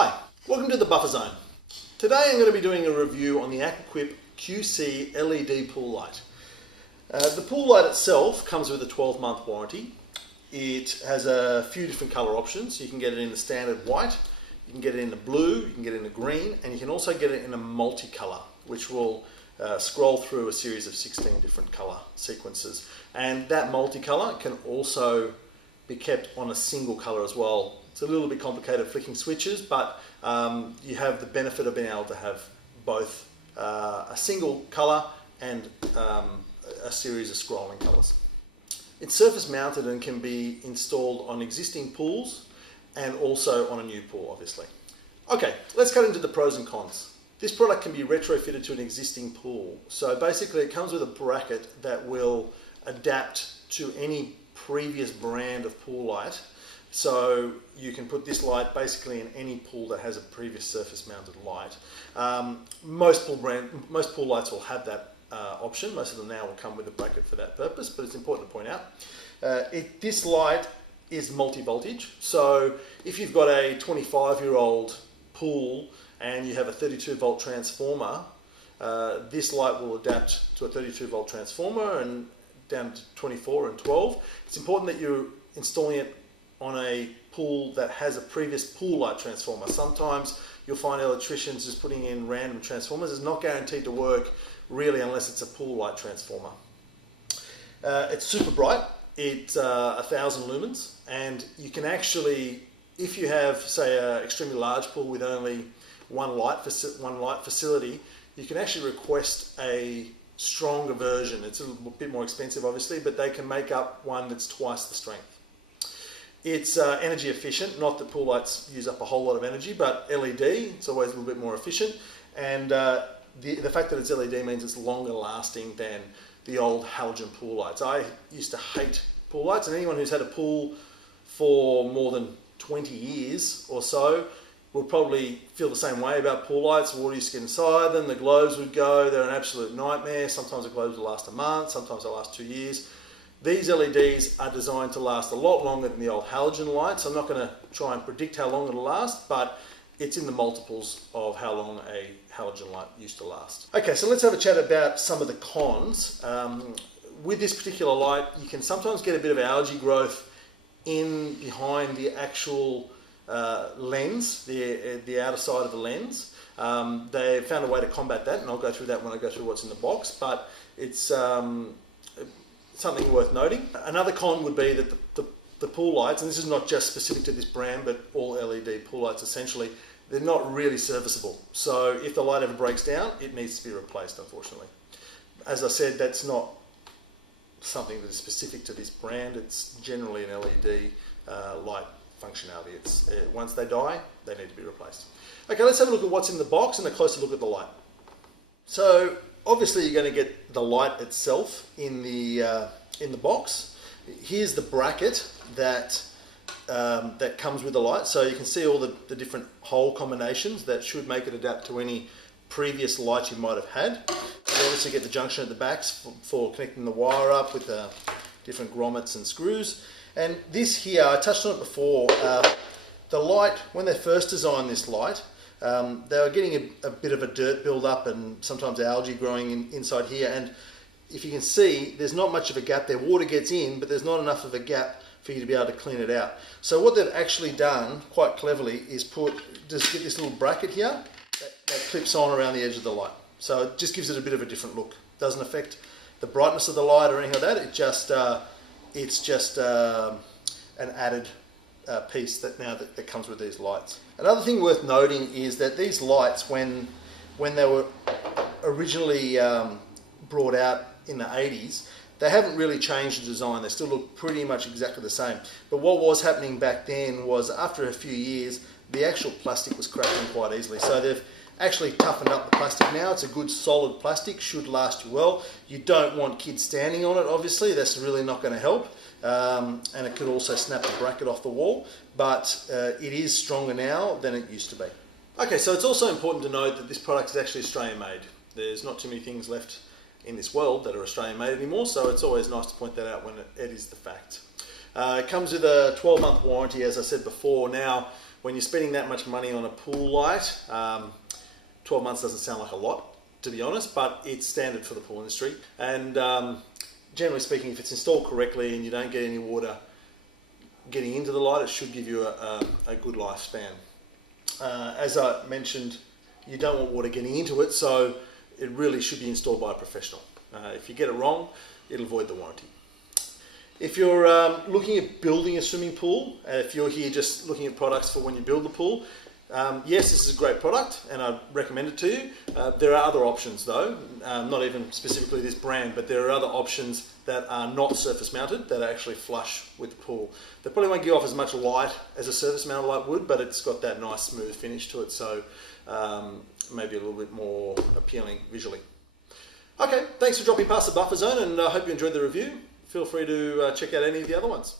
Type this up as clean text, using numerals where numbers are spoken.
Hi, welcome to the Buffer Zone. Today I'm going to be doing a review on the Aqua Quip QC LED pool light. The pool light itself comes with a 12-month warranty. It has a few different colour options. You can get it in the standard white, you can get it in the blue, you can get it in the green, and you can also get it in a multicolour, which will scroll through a series of 16 different colour sequences. And that multicolour can also be kept on a single colour as well. It's a little bit complicated flicking switches, but you have the benefit of being able to have both a single colour and a series of scrolling colours. It's surface mounted and can be installed on existing pools and also on a new pool, obviously. Okay, let's cut into the pros and cons. This product can be retrofitted to an existing pool. So basically it comes with a bracket that will adapt to any previous brand of pool light. So you can put this light basically in any pool that has a previous surface mounted light. Most pool lights will have that option. Most of them now will come with a bracket for that purpose, but it's important to point out. This light is multi-voltage, so if you've got a 25-year-old pool and you have a 32-volt transformer, this light will adapt to a 32-volt transformer and down to 24 and 12. It's important that you're installing it on a pool that has a previous pool light transformer. Sometimes you'll find electricians just putting in random transformers. It's not guaranteed to work really unless it's a pool light transformer. It's super bright. It's 1,000 lumens, and you can actually, if you have say an extremely large pool with only one light facility, you can actually request a stronger version. It's a little bit more expensive obviously, but they can make up one that's twice the strength. It's energy efficient, not that pool lights use up a whole lot of energy, but LED, it's always a little bit more efficient. And the fact that it's LED means it's longer lasting than the old halogen pool lights. I used to hate pool lights, and anyone who's had a pool for more than 20 years or so will probably feel the same way about pool lights. Water used to get inside them, the globes would go, they're an absolute nightmare. Sometimes the globes will last a month, sometimes they'll last 2 years. These LEDs are designed to last a lot longer than the old halogen lights. I'm not going to try and predict how long it'll last, but it's in the multiples of how long a halogen light used to last. Okay, so let's have a chat about some of the cons. With this particular light, you can sometimes get a bit of algae growth in behind the actual lens, the outer side of the lens. They found a way to combat that, and I'll go through that when I go through what's in the box, but it's something worth noting. Another con would be that the pool lights, and this is not just specific to this brand, but all LED pool lights essentially, they're not really serviceable. So if the light ever breaks down, it needs to be replaced, unfortunately. As I said, that's not something that is specific to this brand. It's generally an LED light functionality. It's once they die, they need to be replaced. Okay, let's have a look at what's in the box and a closer look at the light. So obviously you're going to get the light itself in the box. Here's the bracket that comes with the light. So you can see all the different hole combinations that should make it adapt to any previous light you might have had. You obviously get the junction at the backs for connecting the wire up with the different grommets and screws. And this here, I touched on it before, the light, when they first designed this light, they were getting a bit of a dirt build up and sometimes algae growing inside here, and if you can see, there's not much of a gap there. Water gets in, but there's not enough of a gap for you to be able to clean it out. So what they've actually done, quite cleverly, is just get this little bracket here that clips on around the edge of the light. So it just gives it a bit of a different look. Doesn't affect the brightness of the light or anything like that. It's just an added piece that comes with these lights. Another thing worth noting is that these lights, when they were originally brought out in the 80s, they haven't really changed the design. They still look pretty much exactly the same. But what was happening back then was, after a few years, the actual plastic was cracking quite easily. So they've actually toughened up the plastic now. It's a good solid plastic, should last you well. You don't want kids standing on it, obviously. That's really not going to help. And it could also snap the bracket off the wall, but it is stronger now than it used to be. Okay, so it's also important to note that this product is actually Australian made. There's not too many things left in this world that are Australian made anymore, so it's always nice to point that out when it is the fact. It comes with a 12-month warranty, as I said before. Now, when you're spending that much money on a pool light, 12 months doesn't sound like a lot, to be honest, but it's standard for the pool industry. And generally speaking, if it's installed correctly and you don't get any water getting into the light, it should give you a good lifespan. As I mentioned, you don't want water getting into it, so it really should be installed by a professional. If you get it wrong, it'll void the warranty. If you're looking at building a swimming pool, if you're here just looking at products for when you build the pool, yes, this is a great product and I recommend it to you. There are other options though, not even specifically this brand, but there are other options that are not surface mounted that are actually flush with the pool. They probably won't give off as much light as a surface mounted light would, but it's got that nice smooth finish to it, so maybe a little bit more appealing visually. Okay, thanks for dropping past the buffer zone, and I hope you enjoyed the review. Feel free to check out any of the other ones.